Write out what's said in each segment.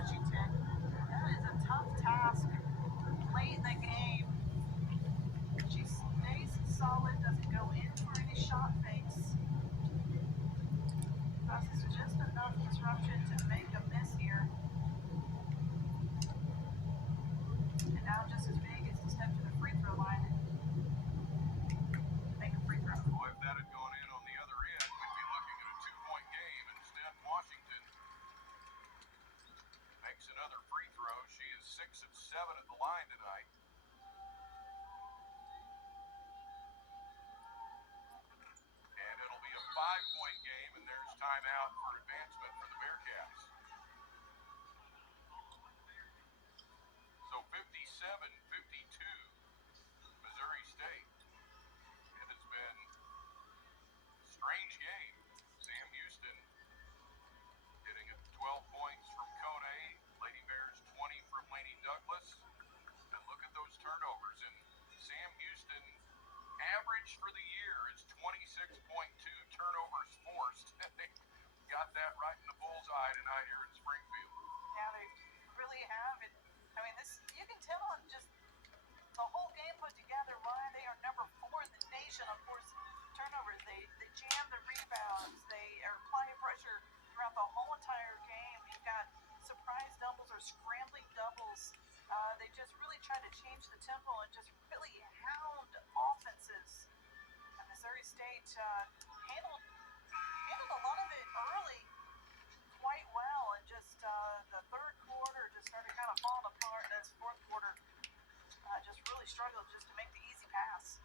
Washington. That is a tough task late in the game. She stays solid, doesn't go in for any shot fakes. Causes just enough disruption to make a miss here. And now just as big as to step to the free throw line and make a free throw. Well, if that had gone in on the other end, we'd be looking at a 2-point game. Instead, Washington makes another free throw. She is 6 of 7 at the line tonight. And it'll be a 5-point game, and there's timeout for advancement for the Bearcats. So 57-52, Missouri State. It has been a strange game. Sam Houston getting 12 points from Kone. Lady Bears 20 from Lady Douglas. And look at those turnovers. And Sam Houston average for the year is 26.2 turnovers forced. They got that right in the bullseye tonight here in Springfield. Yeah, they really have. And I mean, this you can tell on just the whole game put together why they are number 4 in the nation on forced turnovers. They jam the rebounds. They are applying pressure throughout the whole entire game. You've got surprise doubles or scrambling doubles. They just really try to change the tempo and just really hound offenses. And Missouri State handled a lot of it early quite well, and just the third quarter just started kind of falling apart. This fourth quarter just really struggled just to make the easy pass.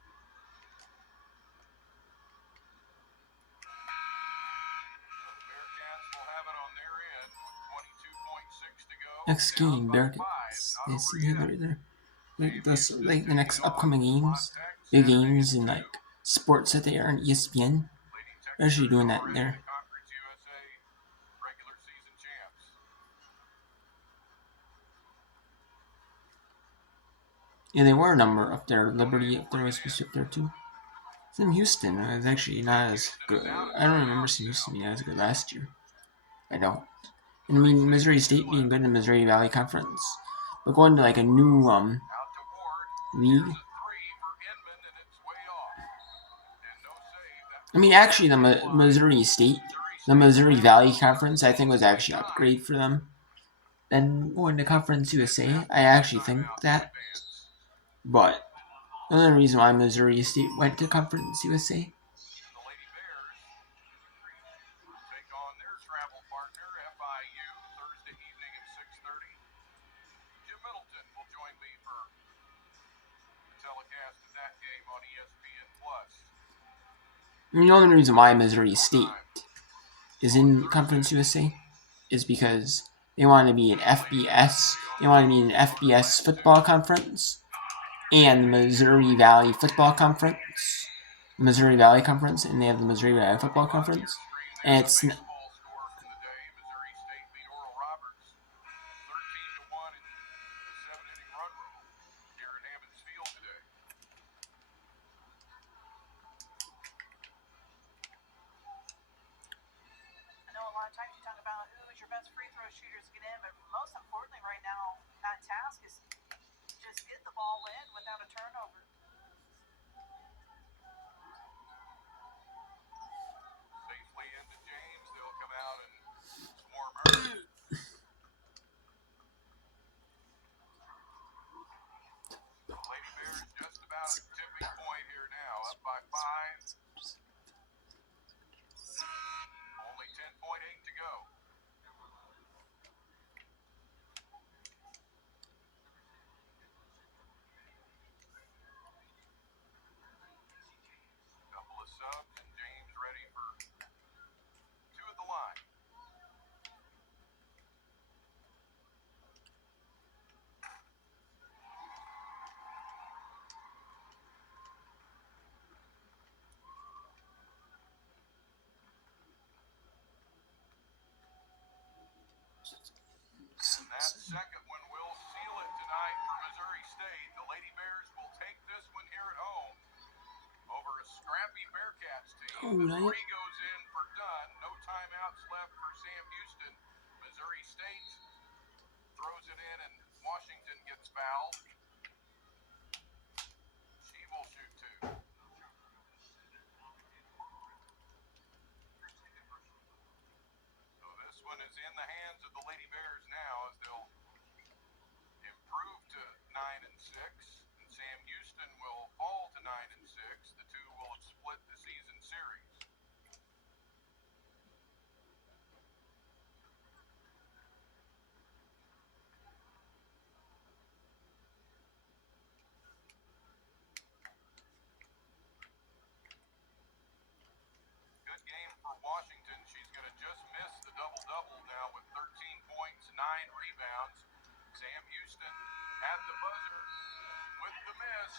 Bearcats will have it on their end with 22.6 to go. Next game, Bearcats. They see it right there. Like the next upcoming games, big games in like sports that they are on ESPN. They're actually doing that there. Yeah, they were a number up there. Liberty up there was supposed to be up there too. Sam Houston is actually not as good. I don't remember Sam Houston being as good last year. I don't. And I mean, Missouri State being good in the Missouri Valley Conference, but going to like a new league. I mean, actually, the Missouri State, the Missouri Valley Conference, I think was actually an upgrade for them. And going to Conference USA, I actually think that. But the only reason why Missouri State went to Conference USA. The only reason why Missouri State is in Conference USA is because they want to be an FBS. They want to be an FBS football conference and the Missouri Valley Football Conference. Missouri Valley Conference, and they have the Missouri Valley Football Conference. And it's shooters get in, but most importantly right now, that task is just get the ball in without a turnover. Safely into James, they'll come out and swarm her. Lady Bears just about at tipping point here now, up by 5. Only 10.8 to go. Subs and James ready for 2 at the line. And that second one will seal it tonight for Missouri State. The Lady Bears will take this one here at home over a scrappy Bearcats team. The 3 goes in for done. No timeouts left for Sam Houston. Missouri State Washington. She's going to just miss the double-double now with 13 points, 9 rebounds. Sam Houston at the buzzer with the miss,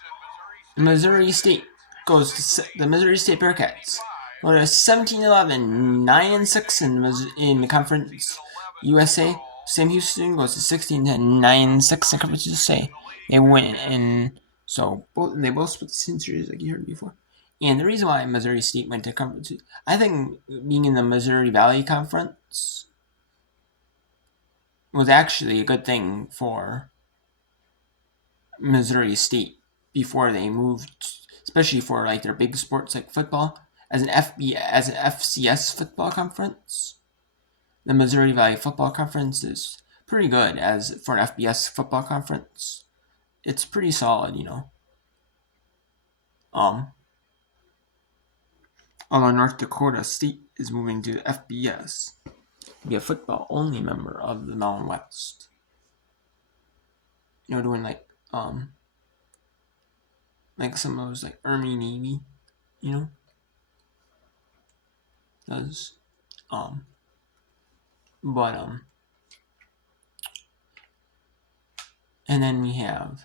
and Missouri State goes to the Missouri State Bearcats. Go to 17-11, 9-6 in the Conference USA. Sam Houston goes to 16-10, 9-6 in Conference USA. They win, and so they both split the same series like you heard before. And the reason why Missouri State went to Conference, I think being in the Missouri Valley Conference was actually a good thing for Missouri State before they moved, especially for like their big sports like football. As an FCS football conference, the Missouri Valley Football Conference is pretty good. As for an FBS football conference, it's pretty solid, you know. Although North Dakota State is moving to FBS, be a football only member of the Mountain West. You know, doing like some of those like Army, Navy, you know, does and then we have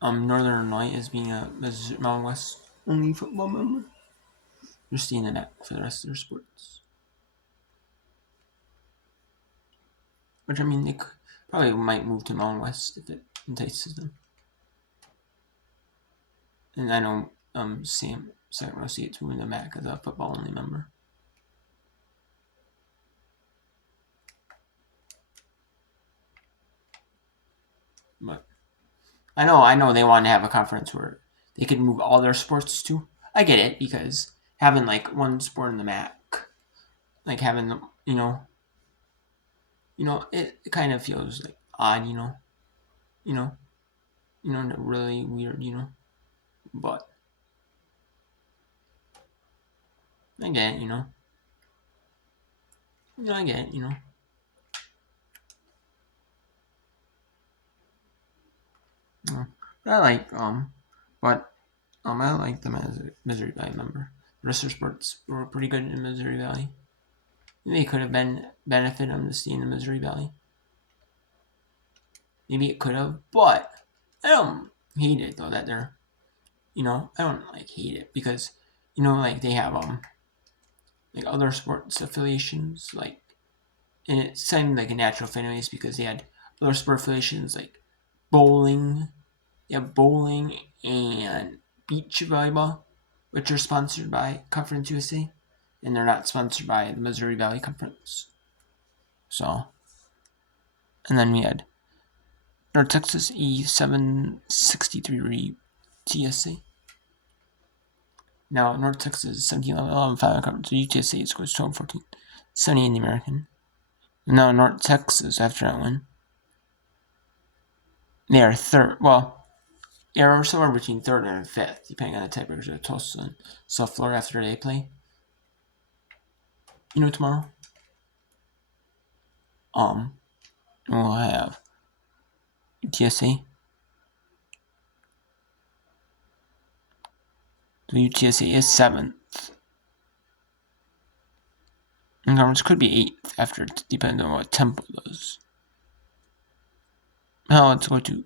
Northern Light as being a Mountain West only football member. They're staying in that for the rest of their sports. Which, I mean, they probably might move to Mountain West if it entices them. And I know Sam Sacramento State's moving to MAC as a football only member. But I know they want to have a conference where they could move all their sports to. I get it, because having like one sport in the MAC, like having the, you know, it kind of feels like odd, really weird, but I get it, I get it, But I like I like them as a Missouri Valley member. The rest of their sports were pretty good in Missouri Valley. Maybe it could have benefited them to stay in the Missouri Valley. Maybe it could have, but I don't hate it though that they're, I don't like hate it because, like they have like other sports affiliations, like, and it seemed like a natural fit anyways because they had other sport affiliations like bowling. Yeah, bowling and beach volleyball, which are sponsored by Conference USA, and they're not sponsored by the Missouri Valley Conference. So, and then we had North Texas E763 TSA. Now, North Texas is 17-11, 5 in conference. So UTSA scores 12-14, 70 in the American. Now, North Texas, after that one, they are third. Well, they're somewhere between third and fifth, depending on the tiebreakers of Tulsa and South Florida after they play. Tomorrow. We'll have UTSA. So UTSA is 7th. And conference could be 8th after, depending on what Temple does. Now let's go to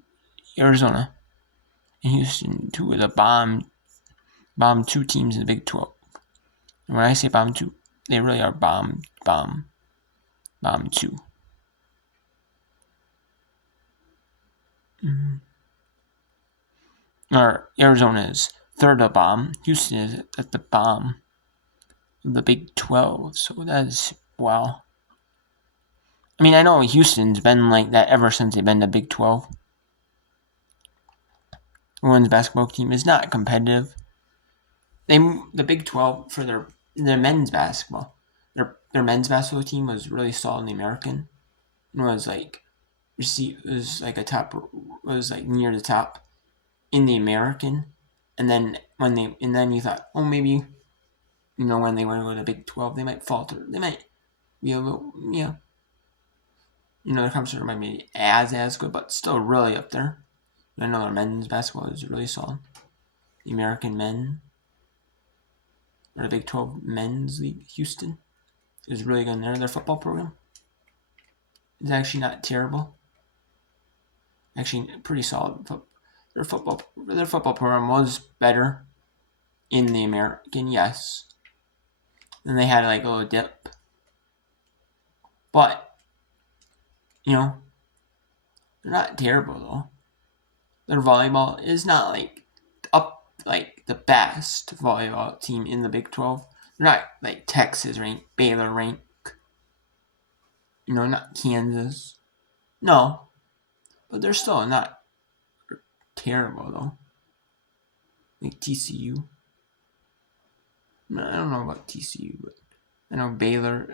Arizona and Houston, two of the bomb 2 teams in the Big 12. And when I say bomb 2, they really are bomb 2. Or Arizona is third of bomb. Houston is at the bomb of the Big 12. So that is, wow. I mean, I know Houston's been like that ever since they've been the Big 12. The women's basketball team is not competitive. The Big 12 for their men's basketball. Their men's basketball team was really solid in the American. It was like near the top in the American, and then you thought, oh, maybe, when they want to go to the Big 12, they might falter. They might be a little, the competition might be as good, but still really up there. I know their men's basketball is really solid. The American men. or the Big 12 Men's League, Houston, is really good there. Their football program is actually not terrible. Actually, pretty solid. Their football program was better in the American, yes. And they had like a little dip. But, you know, they're not terrible though. Their volleyball is not like up like the best volleyball team in the Big 12. They're not like Texas rank, Baylor rank. You know, not Kansas. No. But they're still not terrible though. Like TCU. I don't know about TCU, but I know Baylor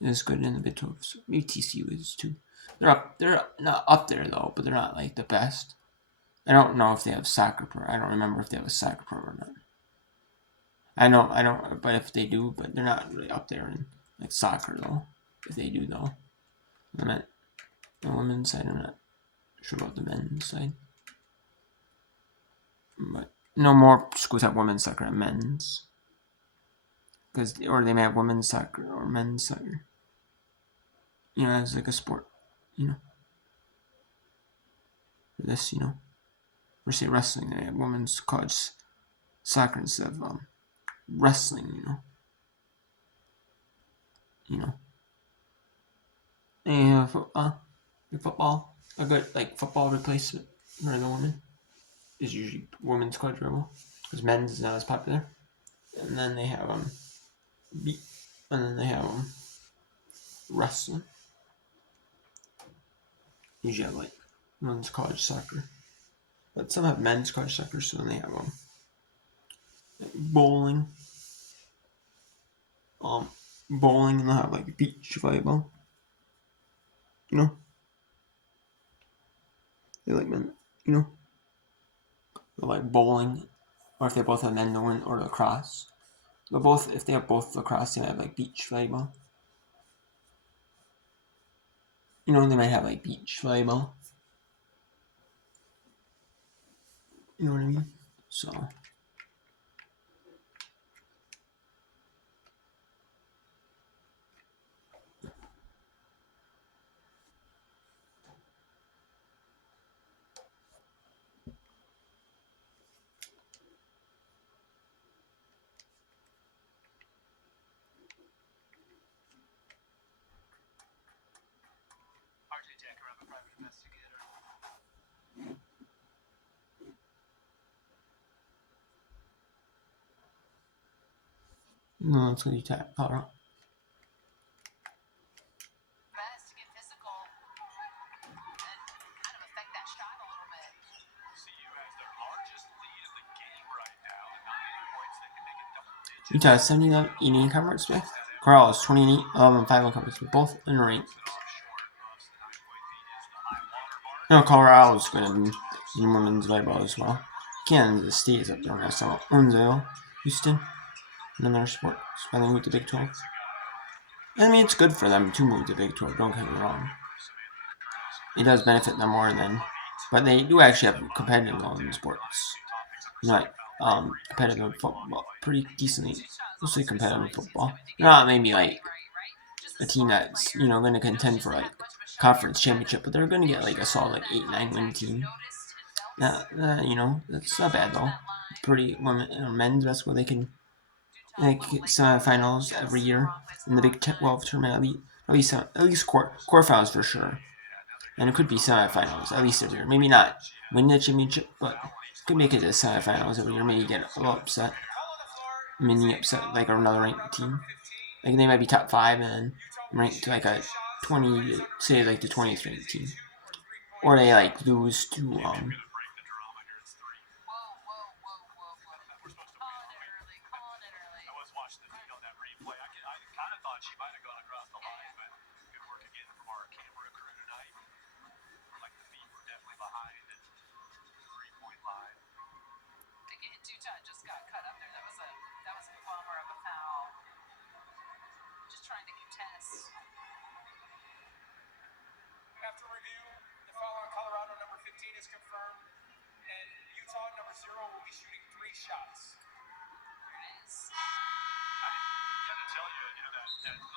is good in the Big 12. So maybe TCU is too. They're not up there though, but they're not like the best. I don't know if they have soccer pro. I don't remember if they have a soccer pro or not. I don't, but if they do, but they're not really up there in like soccer though. If they do though. I meant the women's side, I'm not sure about the men's side. But no more schools have women's soccer and men's. Or they may have women's soccer or men's soccer. You know, as like a sport, you know. For this, you know. Or say wrestling, they have women's college soccer instead of wrestling, you know. You know. And football, a good like football replacement for the women is usually women's quadruple because men's is not as popular. And then they have wrestling. Usually have like women's college soccer, but some have men's college soccer. So then they have like bowling, bowling, and they'll have like beach volleyball. You know, they like men. You know, they like bowling, or if they both have men or lacrosse. But both, if they have both lacrosse, they might have like beach volleyball. You know, they might have like beach volleyball. You know what I mean? So. No, it's gonna be Colorado. Best to get physical and kind of affect that shot a little bit. CU has their largest lead in the game right now. 9 points that can make it double digits. Utah has 79 conference with. Corral is 28, 11, 5 on conference with both in the rank. No, Colorado is good in women's volleyball as well. Kansas State is up there now. So Owensville, Houston, and another sport. So they moved to Big 12. I mean, it's good for them to move to Big 12. Don't get me wrong. It does benefit them more than, but they do actually have competitive in sports. Not competitive football, pretty decently, mostly competitive football. Not maybe like a team that's going to contend for like conference championship, but they're going to get like a solid like 8-9 win team. That's not bad though. Pretty men's basketball, they can like semifinals every year in the Big 12 tournament, at least quarterfinals for sure, and it could be semifinals at least every year. Maybe not win the championship, but could make it to semifinals every year. Maybe get a little upset, mini upset like another ranked team. Like they might be top 5 and then ranked like a 20, say like the 20th ranked team, or they like lose to Utah just got cut up there. That was a bummer of a foul. Just trying to contest. After review, the foul on Colorado number 15 is confirmed, and Utah number 0 will be shooting 3 shots. the